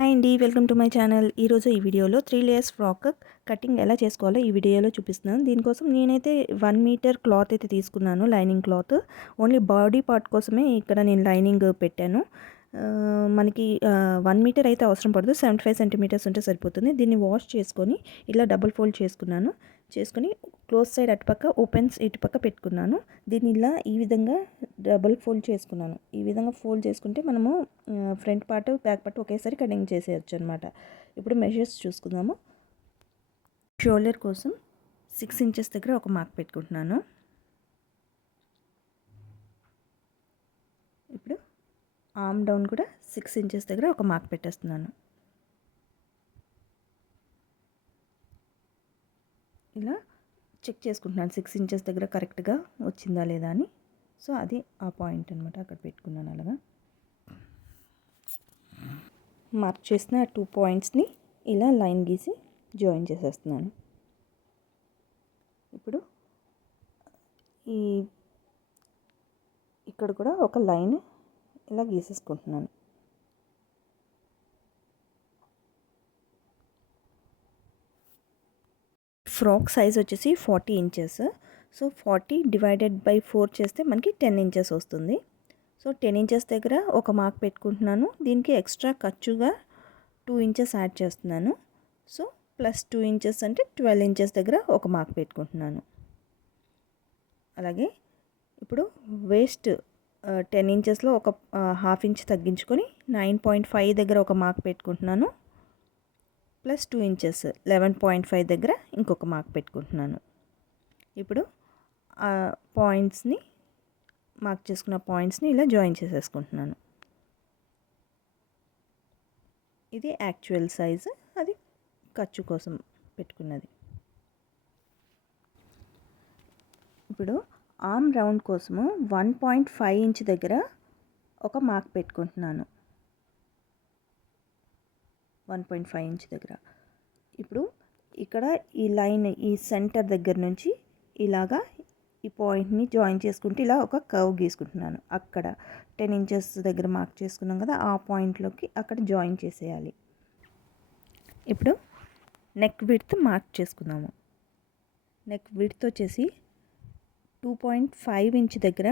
Hi అండి welcome to my channel. ఈరోజు ఈ వీడియోలో త్రీ లేయర్స్ ఫ్రాక్ కటింగ్ ఎలా చేసుకోవాలో ఈ వీడియోలో చూపిస్తున్నాను. దీనికోసం నేనైతే వన్ మీటర్ క్లాత్ అయితే తీసుకున్నాను lining cloth. Only body part కోసమే ఇక్కడ నేను లైనింగ్ పెట్టాను. మనకి వన్ మీటర్ అయితే అవసరం పడదు. సెవెంటీ ఫైవ్ సెంటీమీటర్స్ ఉంటే సరిపోతుంది. దీన్ని వాష్ చేసుకొని ఇలా డబుల్ ఫోల్డ్ చేసుకున్నాను. చేసుకొని క్లోజ్ సైడ్ అటుపక్క ఓపెన్స్ ఇటుపక్క పెట్టుకున్నాను. దీన్ని ఇలా ఈ విధంగా డబుల్ ఫోల్డ్ చేసుకున్నాను. ఈ విధంగా ఫోల్డ్ చేసుకుంటే మనము ఫ్రంట్ పార్ట్ బ్యాక్ పార్ట్ ఒకేసారి కటింగ్ చేసేయచ్చు అనమాట ఇప్పుడు మెషర్స్ చూసుకుందాము. షోల్డర్ కోసం సిక్స్ ఇంచెస్ దగ్గర ఒక మార్క్ పెట్టుకుంటున్నాను ఇప్పుడు ఆమ్ డౌన్ కూడా సిక్స్ ఇంచెస్ దగ్గర ఒక మార్క్ పెట్టేస్తున్నాను. ఇలా చెక్ చేసుకుంటున్నాను సిక్స్ ఇంచెస్ దగ్గర కరెక్ట్గా వచ్చిందా లేదా అని. సో అది ఆ పాయింట్ అనమాట అక్కడ పెట్టుకున్నాను అలాగా. మార్క్ చేసిన టూ పాయింట్స్ని ఇలా లైన్ గీసి జాయిన్ చేసేస్తున్నాను. ఇప్పుడు ఈ ఇక్కడ కూడా ఒక లైన్ ఇలా గీసేసుకుంటున్నాను. ఫ్రాక్ సైజ్ వచ్చేసి forty inches. So forty divided by four చేస్తే మనకి టెన్ ఇంచెస్ వస్తుంది. సో టెన్ ఇంచెస్ దగ్గర ఒక మార్క్ పెట్టుకుంటున్నాను. దీనికి ఎక్స్ట్రా ఖర్చుగా టూ ఇంచెస్ యాడ్ చేస్తున్నాను. సో ప్లస్ టూ ఇంచెస్ అంటే ట్వెల్వ్ ఇంచెస్ దగ్గర ఒక మార్క్ పెట్టుకుంటున్నాను. అలాగే ఇప్పుడు వేస్ట్ టెన్ ఇంచెస్లో ఒక హాఫ్ ఇంచ్ తగ్గించుకొని నైన్ పాయింట్ ఫైవ్ దగ్గర ఒక మార్క్ పెట్టుకుంటున్నాను. Plus two inches eleven point five దగ్గర ఇంకొక మార్క్ పెట్టుకుంటున్నాను. ఇప్పుడు ఆ పాయింట్స్ని మార్క్ చేసుకున్న పాయింట్స్ని ఇలా జాయిన్ చేసేసుకుంటున్నాను. ఇది యాక్చువల్ సైజు అది ఖర్చు కోసం పెట్టుకున్నది. ఇప్పుడు ఆమ్ రౌండ్ కోసము వన్ పాయింట్ ఫైవ్ ఇంచ్ దగ్గర ఒక మార్క్ పెట్టుకుంటున్నాను. వన్ పాయింట్ ఫైవ్ ఇంచ్ దగ్గర. ఇప్పుడు ఇక్కడ ఈ లైన్ ఈ సెంటర్ దగ్గర నుంచి ఇలాగా ఈ పాయింట్ని జాయిన్ చేసుకుంటే ఇలా ఒక కర్వ్ గీసుకుంటున్నాను. అక్కడ టెన్ ఇంచెస్ దగ్గర మార్క్ చేసుకున్నాం కదా ఆ పాయింట్లోకి అక్కడ జాయిన్ చేసేయాలి. ఇప్పుడు నెక్ విడ్త్ మార్క్ చేసుకుందాము. నెక్ విడ్త్ వచ్చేసి టూ పాయింట్ ఫైవ్ ఇంచ్ దగ్గర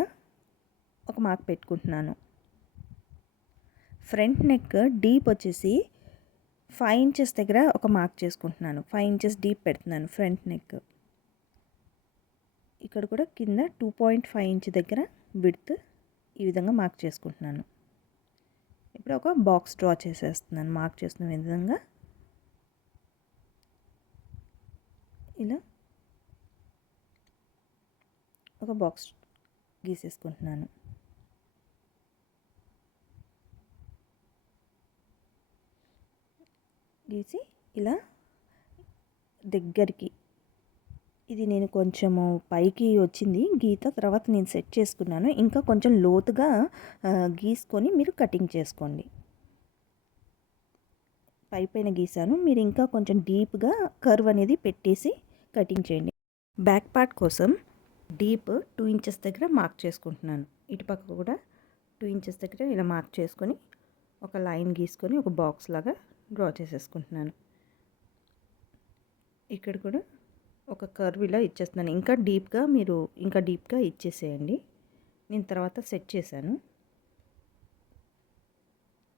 ఒక మార్క్ పెట్టుకుంటున్నాను. ఫ్రంట్ నెక్ డీప్ వచ్చేసి ఫైవ్ ఇంచెస్ దగ్గర ఒక మార్క్ చేసుకుంటున్నాను. ఫైవ్ ఇంచెస్ డీప్ పెడుతున్నాను ఫ్రంట్ నెక్. ఇక్కడ కూడా కింద టూ పాయింట్ ఫైవ్ ఇంచ్ దగ్గర విడ్త్ ఈ విధంగా మార్క్ చేసుకుంటున్నాను. ఇప్పుడు ఒక బాక్స్ డ్రా చేసేస్తున్నాను. మార్క్ చేస్తున్న విధంగా ఇలా ఒక బాక్స్ గీసేసుకుంటున్నాను. గీసి ఇలా దగ్గరికి. ఇది నేను కొంచెము పైకి వచ్చింది. గీత తర్వాత నేను సెట్ చేసుకున్నాను. ఇంకా కొంచెం లోతుగా గీసుకొని మీరు కటింగ్ చేసుకోండి. పై పైన గీసాను. మీరు ఇంకా కొంచెం డీప్గా కర్వ్ అనేది పెట్టేసి కటింగ్ చేయండి. బ్యాక్ పార్ట్ కోసం డీప్ టూ ఇంచెస్ దగ్గర మార్క్ చేసుకుంటున్నాను. ఇటుపక్క కూడా టూ ఇంచెస్ దగ్గర ఇలా మార్క్ చేసుకొని ఒక లైన్ గీసుకొని ఒక బాక్స్ లాగా డ్రా చేసేసుకుంటున్నాను. ఇక్కడ కూడా ఒక కర్వ్ ఇలా ఇచ్చేస్తున్నాను. ఇంకా డీప్గా మీరు ఇంకా డీప్గా ఇచ్చేసేయండి. నేను తర్వాత సెట్ చేశాను.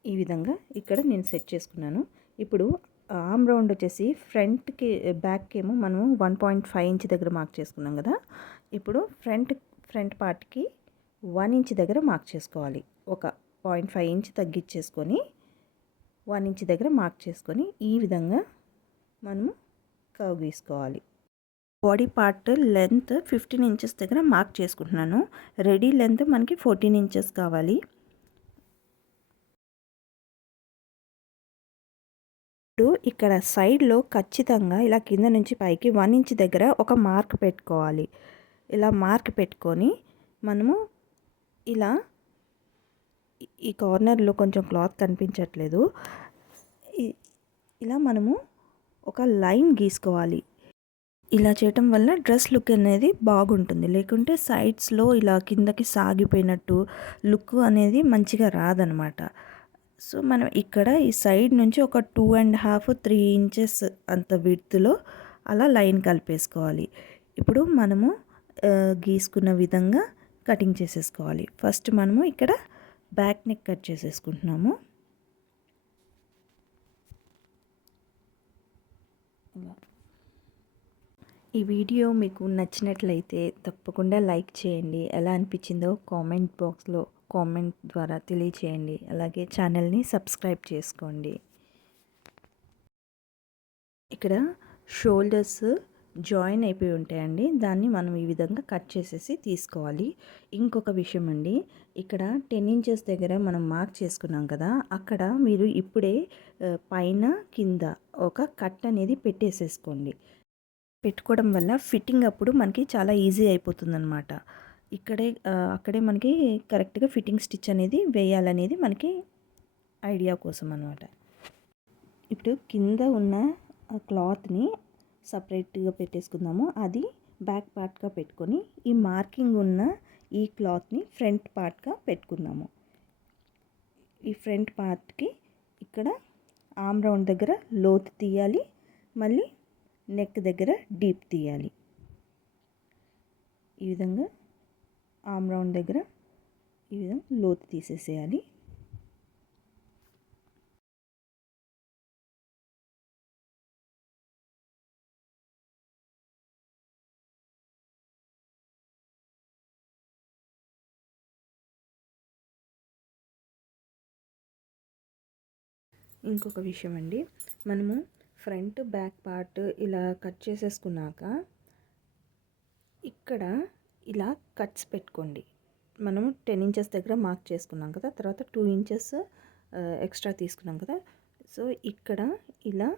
ఈ విధంగా ఇక్కడ నేను సెట్ చేసుకున్నాను. ఇప్పుడు ఆమ్ రౌండ్ వచ్చేసి ఫ్రంట్కి బ్యాక్కి ఏమో మనం వన్ పాయింట్ ఫైవ్ ఇంచ్ దగ్గర మార్క్ చేసుకున్నాం కదా. ఇప్పుడు ఫ్రంట్ ఫ్రంట్ పార్ట్కి వన్ ఇంచ్ దగ్గర మార్క్ చేసుకోవాలి. ఒక పాయింట్ ఫైవ్ ఇంచ్ తగ్గించేసుకొని వన్ ఇంచ్ దగ్గర మార్క్ చేసుకొని ఈ విధంగా మనము curve గీసుకోవాలి. Body part length fifteen inches దగ్గర మార్క్ చేసుకుంటున్నాను. రెడీ లెంత్ మనకి ఫోర్టీన్ ఇంచెస్ కావాలి. ఇక్కడ సైడ్లో ఖచ్చితంగా ఇలా కింద నుంచి పైకి వన్ ఇంచ్ దగ్గర ఒక మార్క్ పెట్టుకోవాలి. ఇలా మార్క్ పెట్టుకొని మనము ఇలా ఈ కార్నర్లో కొంచెం క్లాత్ కనిపించట్లేదు. ఇలా మనము ఒక లైన్ గీసుకోవాలి. ఇలా చేయటం వల్ల డ్రెస్ లుక్ అనేది బాగుంటుంది. లేకుంటే సైడ్స్లో ఇలా కిందకి సాగిపోయినట్టు లుక్ అనేది మంచిగా రాదనమాట. సో మనం ఇక్కడ ఈ సైడ్ నుంచి ఒక two and half three inches అంత విడ్త్లో అలా లైన్ కలిపేసుకోవాలి. ఇప్పుడు మనము గీసుకున్న విధంగా కటింగ్ చేసేసుకోవాలి. ఫస్ట్ మనము ఇక్కడ బ్యాక్ నెక్ కట్ చేసేసుకుంటున్నాము. ఈ వీడియో మీకు నచ్చినట్లయితే తప్పకుండా లైక్ చేయండి. ఎలా అనిపించిందో కామెంట్ బాక్స్లో కామెంట్ ద్వారా తెలియచేయండి. అలాగే ఛానల్ని సబ్స్క్రైబ్ చేసుకోండి. ఇక్కడ షోల్డర్స్ జాయిన్ అయిపోయి ఉంటాయండి. దాన్ని మనం ఈ విధంగా కట్ చేసేసి తీసుకోవాలి. ఇంకొక విషయం అండి. ఇక్కడ టెన్ ఇంచెస్ దగ్గర మనం మార్క్ చేసుకున్నాం కదా అక్కడ మీరు ఇప్పుడే పైన కింద ఒక కట్ అనేది పెట్టేసేసుకోండి. పెట్టుకోవడం వల్ల ఫిట్టింగ్ అప్పుడు మనకి చాలా ఈజీ అయిపోతుందనమాట ఇక్కడే అక్కడే మనకి కరెక్ట్గా ఫిట్టింగ్ స్టిచ్ అనేది వేయాలనేది మనకి ఐడియా కోసం అనమాట ఇప్పుడు కింద ఉన్న క్లాత్ని సపరేట్గా పెట్టేసుకుందాము. అది బ్యాక్ పార్ట్గా పెట్టుకొని ఈ మార్కింగ్ ఉన్న ఈ క్లాత్ని ఫ్రంట్ పార్ట్గా పెట్టుకుందాము. ఈ ఫ్రంట్ పార్ట్కి ఇక్కడ ఆమ్ రౌండ్ దగ్గర లోతు తీయాలి. మళ్ళీ నెక్ దగ్గర డీప్ తీయాలి. ఈ విధంగా ఆమ్ రౌండ్ దగ్గర ఈ విధంగా లోతు తీసేసేయాలి. ఇంకొక విషయం అండి. మనము ఫ్రంట్ బ్యాక్ పార్ట్ ఇలా కట్ చేసేసుకున్నాక ఇక్కడ ఇలా కట్స్ పెట్టుకోండి. మనము టెన్ ఇంచెస్ దగ్గర మార్క్ చేసుకున్నాం కదా తర్వాత టూ ఇంచెస్ ఎక్స్ట్రా తీసుకున్నాం కదా. సో ఇక్కడ ఇలా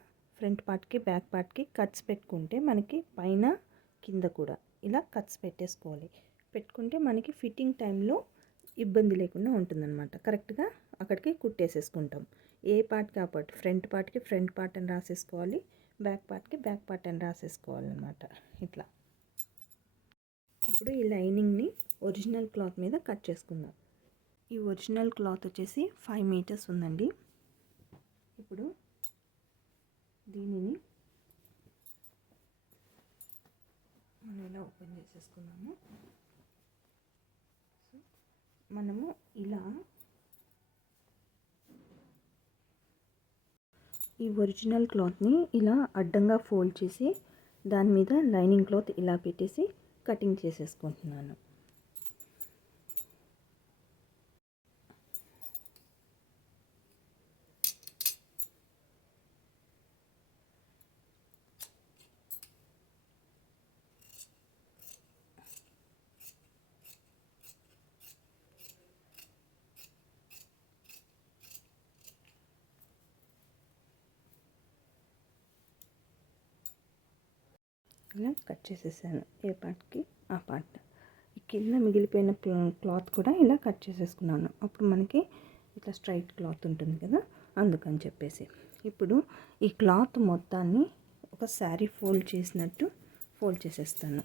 ఫ్రంట్ పార్ట్కి బ్యాక్ పార్ట్కి కట్స్ పెట్టుకుంటే మనకి పైన కింద కూడా ఇలా కట్స్ పెట్టేసుకోవాలి. పెట్టుకుంటే మనకి ఫిట్టింగ్ టైంలో ఇబ్బంది లేకుండా ఉంటుందన్నమాట. కరెక్ట్గా అక్కడికి కుట్టేసేసుకుంటాం. ఏ పార్ట్కి ఆ పార్ట్ ఫ్రంట్ పార్ట్కి ఫ్రంట్ పార్ట్ అని రాసేసుకోవాలి బ్యాక్ పార్ట్కి బ్యాక్ పార్ట్ అని రాసేసుకోవాలన్నమాట. ఇట్లా. ఇప్పుడు ఈ లైనింగ్ని ఒరిజినల్ క్లాత్ మీద కట్ చేసుకుందాం. ఈ ఒరిజినల్ క్లాత్ వచ్చేసి ఫైవ్ మీటర్స్ ఉందండి. ఇప్పుడు దీనిని మనం ఇలా ఓపెన్ చేసేసుకున్నాము సో మనము ఇలా ఈ ఒరిజినల్ క్లాత్ని ఇలా అడ్డంగా ఫోల్డ్ చేసి దాని మీద లైనింగ్ క్లాత్ ఇలా పెట్టేసి కటింగ్ చేసేసుకుంటున్నాను. ఇలా కట్ చేసేసాను. ఏ పార్ట్కి? ఆ పార్ట్. కింద మిగిలిపోయిన క్లాత్ కూడా ఇలా కట్ చేసేసుకున్నాను. అప్పుడు మనకి ఇట్లా స్ట్రైట్ క్లాత్ ఉంటుంది కదా? అందుకని చెప్పేసి. ఇప్పుడు ఈ క్లాత్ మొత్తాన్ని ఒక శారీ ఫోల్డ్ చేసినట్టు ఫోల్డ్ చేసేస్తాను.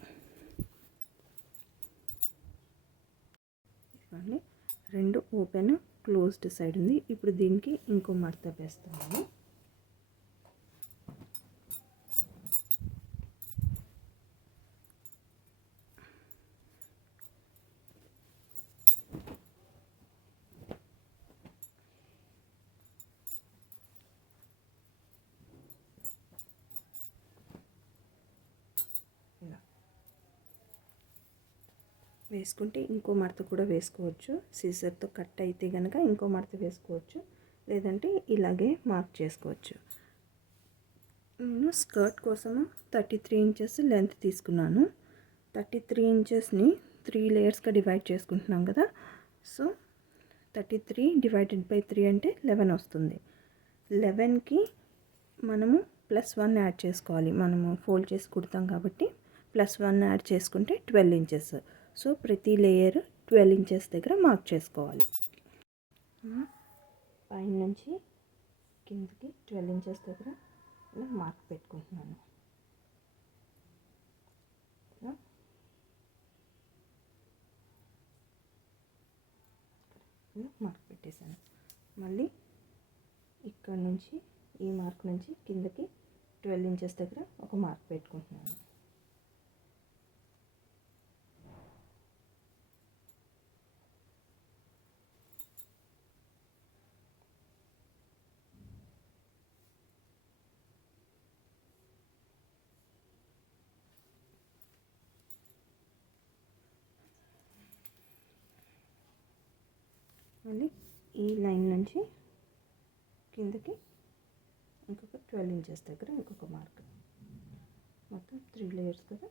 రెండు ఓపెన్ క్లోజ్డ్ సైడ్ ఉంది. ఇప్పుడు దీనికి ఇంకో మడత వేస్తున్నాను వేసుకుంటే ఇంకో మడత కూడా వేసుకోవచ్చు. సీజర్తో కట్ అయితే కనుక ఇంకో మడత వేసుకోవచ్చు. లేదంటే ఇలాగే మార్క్ చేసుకోవచ్చు. నేను స్కర్ట్ కోసము థర్టీ త్రీ ఇంచెస్ లెంత్ తీసుకున్నాను. థర్టీ త్రీ ఇంచెస్ని త్రీ లేయర్స్గా డివైడ్ చేసుకుంటున్నాం కదా. So thirty three divided by three అంటే లెవెన్ వస్తుంది. లెవెన్కి మనము ప్లస్ వన్ యాడ్ చేసుకోవాలి. మనము ఫోల్డ్ చేసి కుడతాం కాబట్టి ప్లస్ వన్ యాడ్ చేసుకుంటే ట్వెల్వ్ ఇంచెస్. సో ప్రతి లేయర్ ట్వెల్వ్ ఇంచెస్ దగ్గర మార్క్ చేసుకోవాలి. పైన నుంచి కిందకి ట్వెల్వ్ ఇంచెస్ దగ్గర ఇలా మార్క్ పెట్టుకుంటున్నాను. ఇలా మార్క్ పెట్టేశాను. మళ్ళీ ఇక్కడ నుంచి ఈ మార్క్ నుంచి కిందకి ట్వెల్వ్ ఇంచెస్ దగ్గర ఒక మార్క్ పెట్టుకుంటున్నాను మళ్ళీ ఈ లైన్ నుంచి కిందకి ఇంకొక ట్వెల్వ్ ఇంచెస్ దగ్గర ఇంకొక మార్క్. మొత్తం త్రీ లేయర్స్ కదా?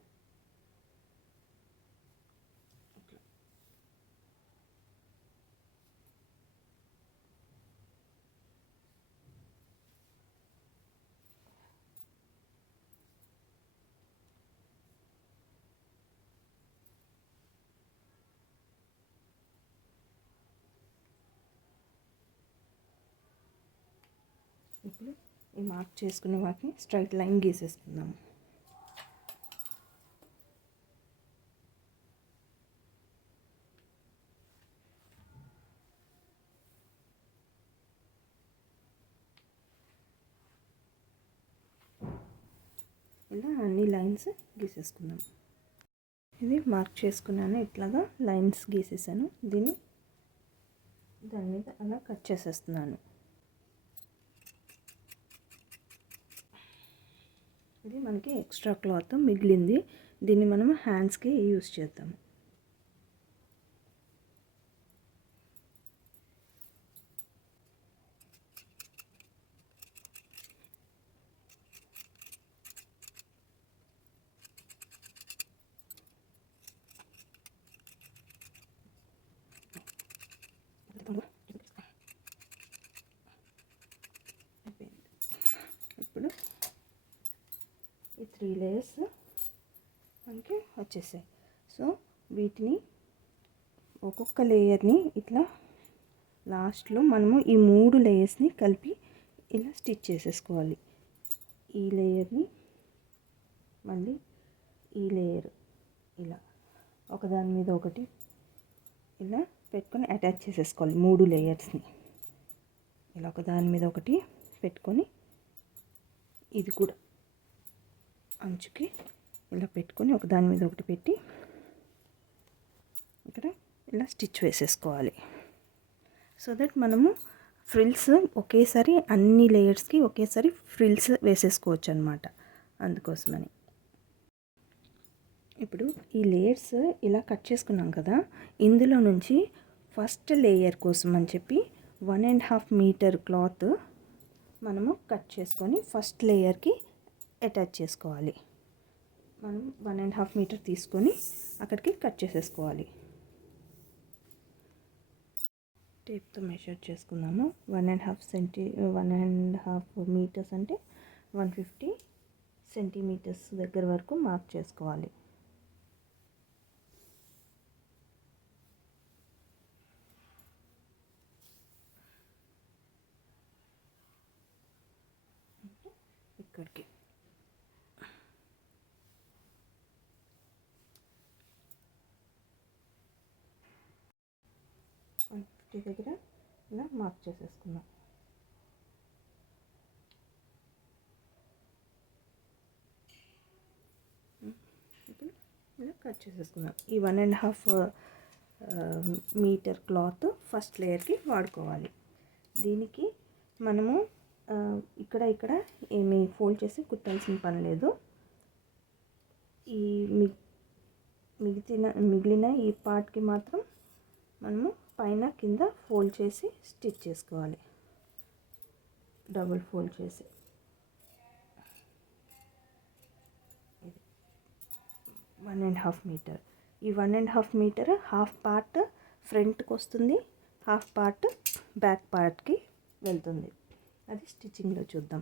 ఇప్పుడు ఈ మార్క్ చేసుకున్న వాటిని స్ట్రైట్ లైన్ గీసేసుకుందాము ఇలా అన్ని లైన్స్ గీసేసుకుందాం. ఇది మార్క్ చేసుకున్నాను ఇట్లాగా లైన్స్ గీసేసాను. దీన్ని దాని మీద అలా కట్ చేసేస్తున్నాను. ఇది మనకి ఎక్స్ట్రా క్లాత్ మిగిలింది. దీన్ని మనం హ్యాండ్స్కి యూస్ చేద్దాము ఇప్పుడు ఈ త్రీ లేయర్స్. మనకి వచ్చేసాయి. సో వీటిని ఒక్కొక్క లేయర్ని ఇట్లా లాస్ట్లో మనము ఈ మూడు లేయర్స్ని కలిపి ఇలా స్టిచ్ చేసేసుకోవాలి. ఈ లేయర్ని మళ్ళీ ఈ లేయర్ ఇలా ఒకదాని మీద ఒకటి ఇలా పెట్టుకొని అటాచ్ చేసేసుకోవాలి మూడు లేయర్స్ని. ఇలా ఒక దాని మీద ఒకటి పెట్టుకొని ఇది కూడా అంచుకి ఇలా పెట్టుకొని ఒక దాని మీద ఒకటి పెట్టి ఇక్కడ ఇలా స్టిచ్ వేసేసుకోవాలి. సో దట్ మనము ఫ్రిల్స్ ఒకేసారి అన్ని లేయర్స్కి ఒకేసారి ఫ్రిల్స్ వేసేసుకోవచ్చు అనమాట అందుకోసమని. ఇప్పుడు ఈ లేయర్స్ ఇలా కట్ చేసుకున్నాం కదా ఇందులో నుంచి ఫస్ట్ లేయర్ కోసం అని చెప్పి one and half meter cloth మనము కట్ చేసుకొని ఫస్ట్ లేయర్కి అటాచ్ చేసుకోవాలి. మనం వన్ అండ్ హాఫ్ మీటర్ తీసుకొని అక్కడికి కట్ చేసేసుకోవాలి. టేప్తో మెషర్ చేసుకుందాము. One and half centi one and half meters అంటే వన్ ఫిఫ్టీ సెంటీమీటర్స్ దగ్గర వరకు మార్క్ చేసుకోవాలి. వన్ ఫిఫ్టీ దగ్గర ఇలా మార్క్ చేసేసుకుందాం. ఇప్పుడు ఇలా కట్ చేసేసుకుందాం. ఈ one and half meter cloth first లేయర్కి వాడుకోవాలి. దీనికి మనము ఇక్కడ ఇక్కడ ఏమి ఫోల్డ్ చేసి కుట్టాల్సిన పని లేదు. ఈ మిగిలిన మిగిలిన ఈ పార్ట్కి మాత్రం మనము పైన కింద ఫోల్డ్ చేసి స్టిచ్ చేసుకోవాలి. డబుల్ ఫోల్డ్ చేసి. One and half meter. ఈ one and half meter half part ఫ్రంట్కి వస్తుంది హాఫ్ పార్ట్ బ్యాక్ పార్ట్కి వెళ్తుంది. అది స్టిచ్చింగ్లో చూద్దాం.